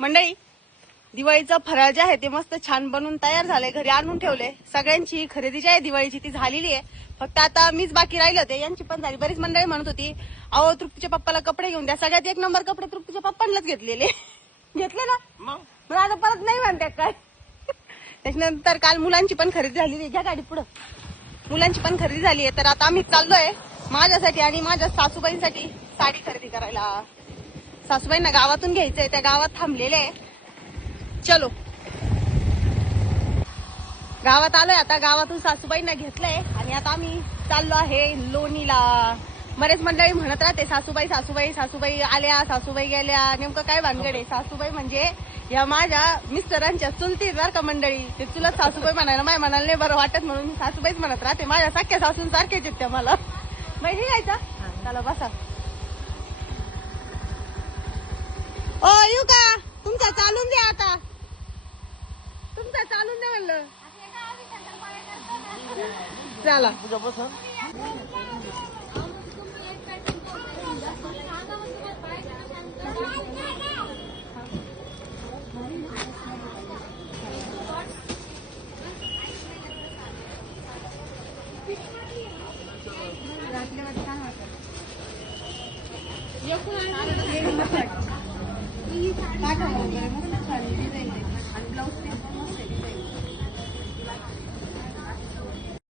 मंडळी, दिवाळीचं फराळ जे आहे ते मस्त छान बनवून तयार झालंय, घरी आणून ठेवले. सगळ्यांची खरेदी जी आहे दिवाळीची ती झालेली आहे. फक्त आता मीच बाकी राहिलं होते, यांची पण झाली. बरीच मंडळी म्हणत होती अहो तृप्तीच्या पप्पाला कपडे घेऊन द्या. सगळ्यात एक नंबर कपडे तृप्तीच्या पप्पांनाच घेतलेले. घेतले ना मग आता परत नाही म्हणते काय. त्याच्यानंतर काल मुलांची पण खरेदी झालेली आहे. घ्या गाडी पुढं. मुलांची पण खरेदी झाली आहे. तर आता आम्ही चाललोय माझ्यासाठी आणि माझ्या सासूबाईंसाठी साडी खरेदी करायला. सासूबाईंना गावातून घ्यायचंय, त्या गावात थांबलेले आहे. चलो गावात आलोय आता. गावातून सासूबाईंना घेतलंय आणि आता आम्ही चाललो आहे लोणीला. बरेच मंडळी म्हणत राहते सासूबाई सासूबाई सासूबाई आल्या सासूबाई गेल्या. नेमकं काय भानगड आहे? सासूबाई म्हणजे या माझ्या मिस्टरांच्या चुलती बरं का मंडळी. ते चुलत सासूबाई म्हणायला माय म्हणायला नाही बरं वाटत म्हणून मी सासूबाईच म्हणत राहते. माझ्या सख्या सासून सारखेच आहेत त्या मला. माहिती घ्यायचा चला बसा. ओ येऊ का? तुमचा चालून द्या आता. तुमचा चालून द्या म्हणलं. चला